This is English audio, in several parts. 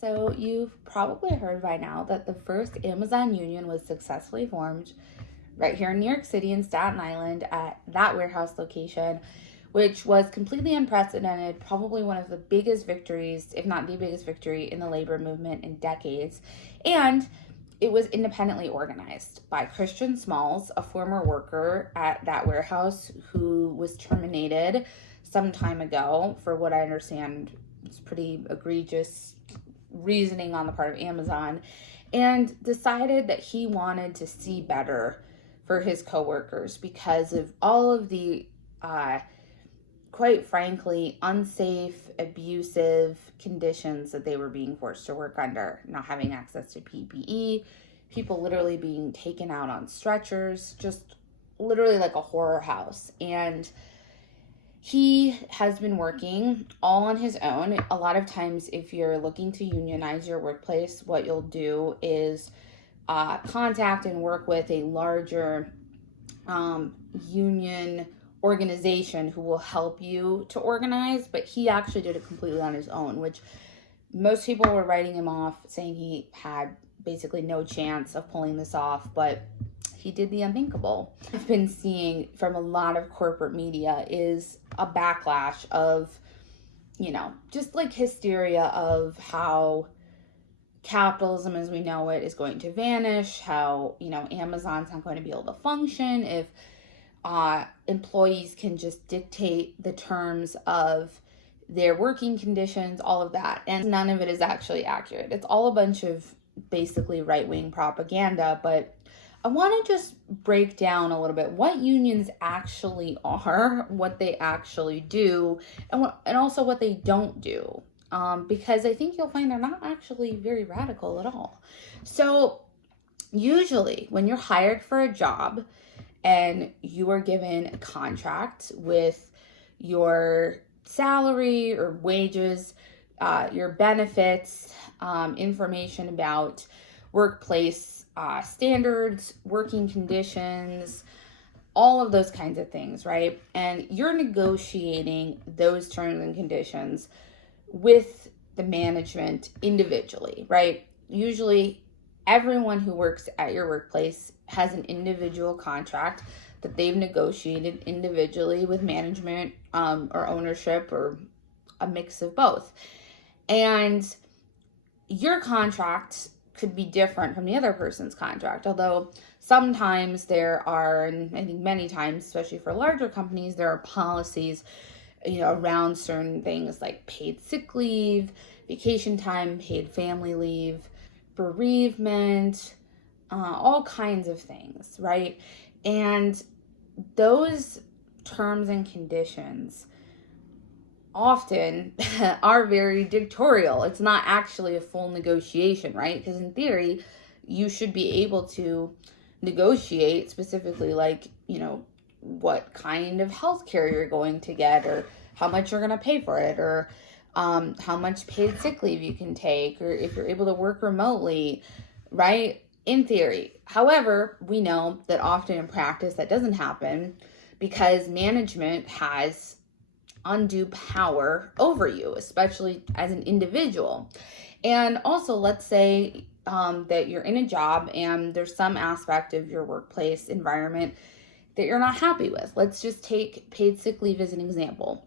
So you've probably heard by now that the first Amazon union was successfully formed right here in New York City in Staten Island at that warehouse location, which was completely unprecedented, probably one of the biggest victories, if not the biggest victory in the labor movement in decades. And it was independently organized by Christian Smalls, a former worker at that warehouse who was terminated some time ago for what I understand is pretty egregious reasoning on the part of Amazon, and decided that he wanted to see better for his coworkers because of all of the quite frankly unsafe, abusive conditions that they were being forced to work under, not having access to PPE, people literally being taken out on stretchers, just literally like a horror house. And he has been working all on his own. A lot of times, if you're looking to unionize your workplace, what you'll do is contact and work with a larger union organization who will help you to organize. But he actually did it completely on his own, which most people were writing him off, saying he had basically no chance of pulling this off. But he did the unthinkable. I've been seeing from a lot of corporate media is a backlash of, just like hysteria of how capitalism as we know it is going to vanish, how, Amazon's not going to be able to function if employees can just dictate the terms of their working conditions, all of that. And none of it is actually accurate. It's all a bunch of basically right-wing propaganda, but I want to just break down a little bit what unions actually are, what they actually do, and also what they don't do. Because I think you'll find they're not actually very radical at all. So usually when you're hired for a job and you are given a contract with your salary or wages, your benefits, information about workplace standards, working conditions, all of those kinds of things, right? And you're negotiating those terms and conditions with the management individually, right? Usually everyone who works at your workplace has an individual contract that they've negotiated individually with management or ownership or a mix of both. And your contract could be different from the other person's contract, although sometimes there are, and I think many times, especially for larger companies, there are policies, around certain things like paid sick leave, vacation time, paid family leave, bereavement, all kinds of things, right? And those terms and conditions often are very dictatorial. It's not actually a full negotiation, right? Because in theory, you should be able to negotiate specifically like, what kind of health care you're going to get, or how much you're going to pay for it, or how much paid sick leave you can take, or if you're able to work remotely, right? In theory. However, we know that often in practice that doesn't happen because management has undue power over you, especially as an individual. And also, let's say that you're in a job and there's some aspect of your workplace environment that you're not happy with. Let's just take paid sick leave as an example.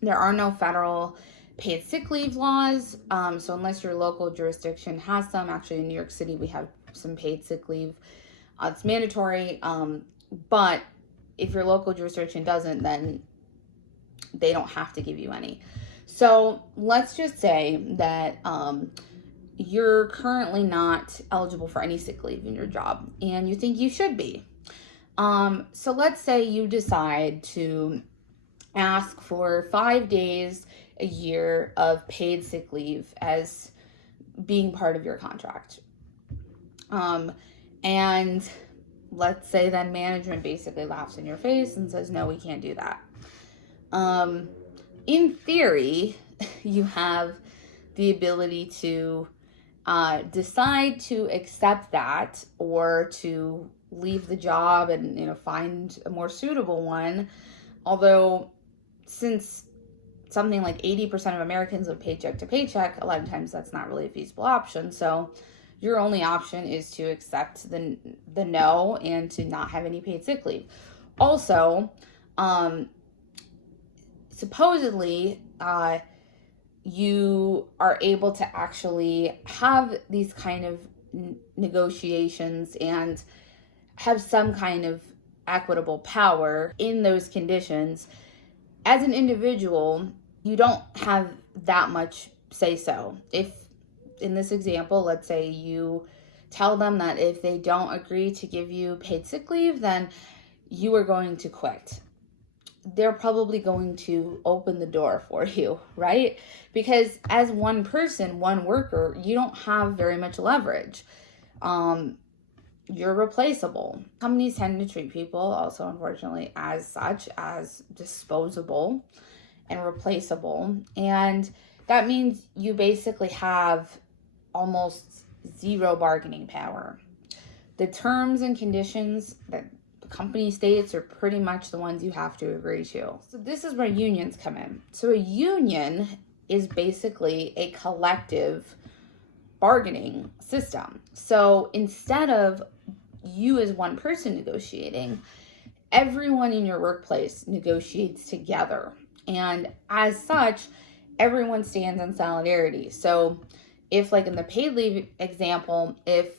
There are no federal paid sick leave laws, so unless your local jurisdiction has some, actually in New York City we have some paid sick leave. It's mandatory, but if your local jurisdiction doesn't, then they don't have to give you any. So let's just say that you're currently not eligible for any sick leave in your job and you think you should be. So let's say you decide to ask for 5 days a year of paid sick leave as being part of your contract. And let's say then management basically laughs in your face and says, no, we can't do that. In theory, you have the ability to decide to accept that or to leave the job and find a more suitable one. Although, since something like 80% of Americans live paycheck to paycheck, a lot of times that's not really a feasible option. So your only option is to accept the no and to not have any paid sick leave. Also, supposedly, you are able to actually have these kind of negotiations and have some kind of equitable power in those conditions. As an individual, you don't have that much say so. If, in this example, let's say you tell them that if they don't agree to give you paid sick leave, then you are going to quit. They're probably going to open the door for you, right? Because as one person, one worker, you don't have very much leverage. You're replaceable. Companies tend to treat people also, unfortunately, as such, as disposable and replaceable. And that means you basically have almost zero bargaining power. The terms and conditions that the company states are pretty much the ones you have to agree to. So this is where unions come in. So a union is basically a collective bargaining system. So instead of you as one person negotiating, everyone in your workplace negotiates together. And as such, everyone stands in solidarity. So if, like in the paid leave example, if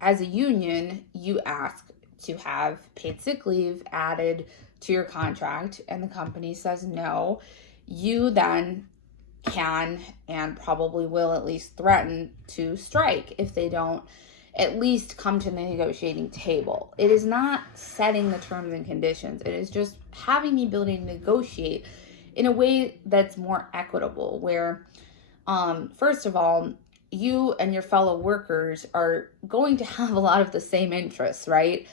as a union you ask to have paid sick leave added to your contract and the company says no, you then can and probably will at least threaten to strike if they don't at least come to the negotiating table. It is not setting the terms and conditions. It is just having the ability to negotiate in a way that's more equitable, where first of all, you and your fellow workers are going to have a lot of the same interests, right?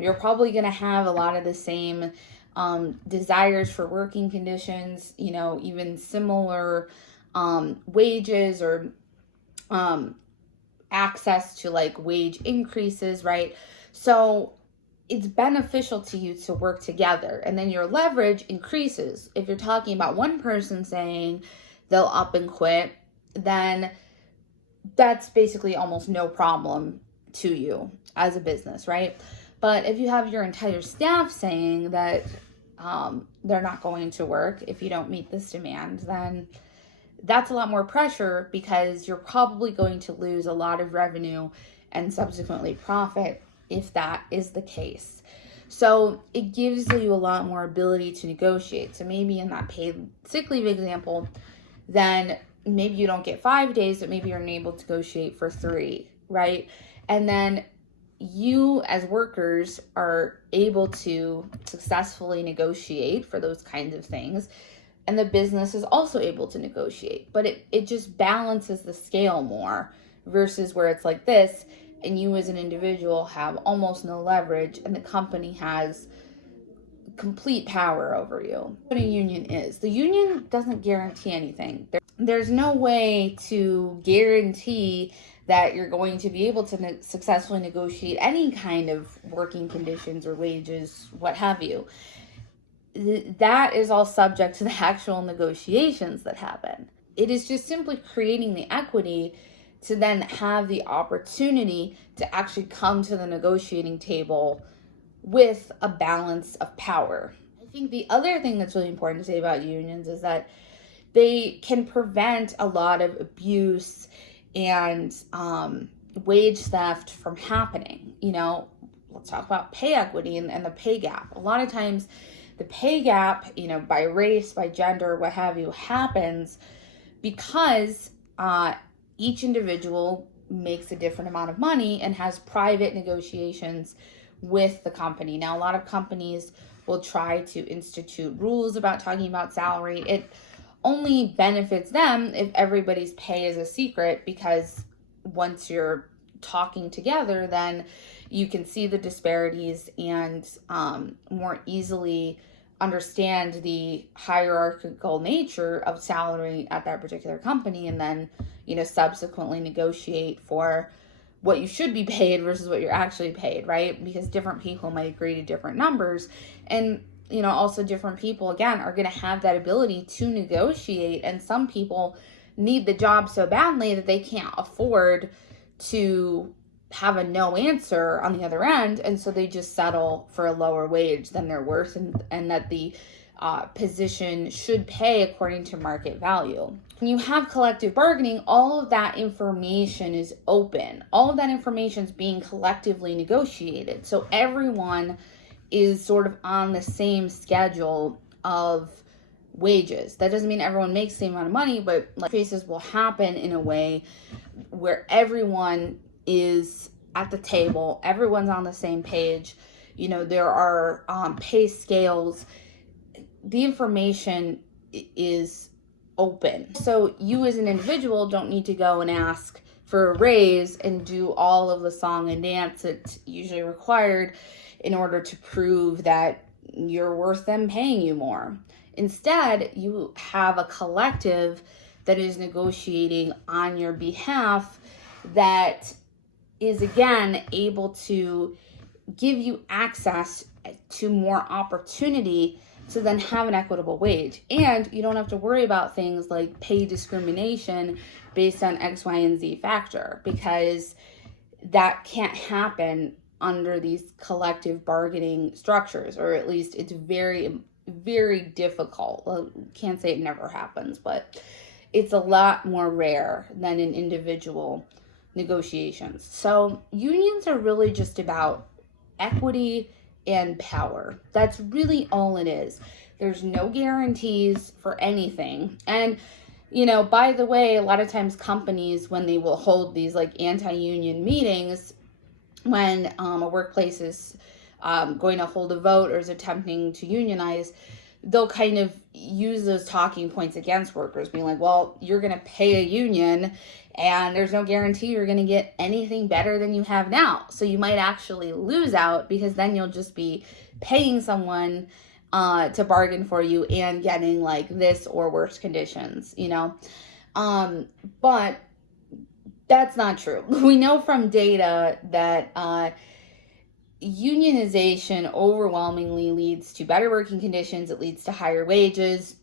You're probably going to have a lot of the same desires for working conditions, even similar wages or access to like wage increases, right? So it's beneficial to you to work together, and then your leverage increases. If you're talking about one person saying they'll up and quit, then that's basically almost no problem to you as a business, right? But if you have your entire staff saying that they're not going to work if you don't meet this demand, then that's a lot more pressure, because you're probably going to lose a lot of revenue and subsequently profit if that is the case. So it gives you a lot more ability to negotiate. So maybe in that paid sick leave example, then maybe you don't get 5 days, but maybe you're able to negotiate for 3, right? And then you as workers are able to successfully negotiate for those kinds of things. And the business is also able to negotiate, but it just balances the scale more versus where it's like this and you as an individual have almost no leverage and the company has complete power over you. What a union is. The union doesn't guarantee anything. There's no way to guarantee that you're going to be able to successfully negotiate any kind of working conditions or wages, what have you. That is all subject to the actual negotiations that happen. It is just simply creating the equity to then have the opportunity to actually come to the negotiating table with a balance of power. I think the other thing that's really important to say about unions is that they can prevent a lot of abuse and wage theft from happening. Let's talk about pay equity and the pay gap. A lot of times the pay gap, by race, by gender, what have you, happens because each individual makes a different amount of money and has private negotiations with the company. Now, a lot of companies will try to institute rules about talking about salary. It only benefits them if everybody's pay is a secret, because once you're talking together, then you can see the disparities and more easily understand the hierarchical nature of salary at that particular company, and then subsequently negotiate for what you should be paid versus what you're actually paid, right? Because different people might agree to different numbers, and also different people, again, are going to have that ability to negotiate. And some people need the job so badly that they can't afford to have a no answer on the other end. And so they just settle for a lower wage than they're worth, and that the position should pay according to market value. When you have collective bargaining, all of that information is open. All of that information is being collectively negotiated. So everyone is sort of on the same schedule of wages. That doesn't mean everyone makes the same amount of money, but like cases will happen in a way where everyone is at the table, everyone's on the same page. There are pay scales. The information is open. So you as an individual don't need to go and ask for a raise and do all of the song and dance that's usually required in order to prove that you're worth them paying you more. Instead, you have a collective that is negotiating on your behalf that is, again, able to give you access to more opportunity to then have an equitable wage. And you don't have to worry about things like pay discrimination based on X, Y, and Z factor, because that can't happen under these collective bargaining structures, or at least it's very, very difficult. Well, can't say it never happens, but it's a lot more rare than in individual negotiations. So unions are really just about equity and power. That's really all it is. There's no guarantees for anything. And by the way, a lot of times companies, when they will hold these like anti-union meetings, when a workplace is going to hold a vote or is attempting to unionize, they'll kind of use those talking points against workers, being like, well, you're going to pay a union and there's no guarantee you're going to get anything better than you have now. So you might actually lose out, because then you'll just be paying someone to bargain for you and getting like this or worse conditions, but that's not true. We know from data that unionization overwhelmingly leads to better working conditions. It leads to higher wages.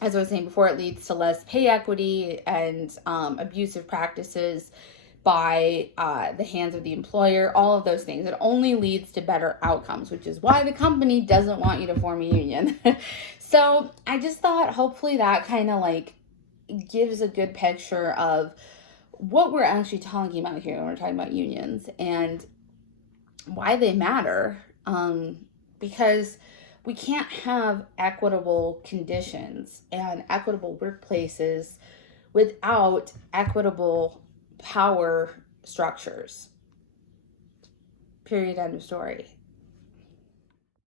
As I was saying before, it leads to less pay equity and abusive practices by the hands of the employer, all of those things. It only leads to better outcomes, which is why the company doesn't want you to form a union. So I just thought hopefully that kind of like gives a good picture of what we're actually talking about here when we're talking about unions and why they matter. Because we can't have equitable conditions and equitable workplaces without equitable power structures. Period. End of story.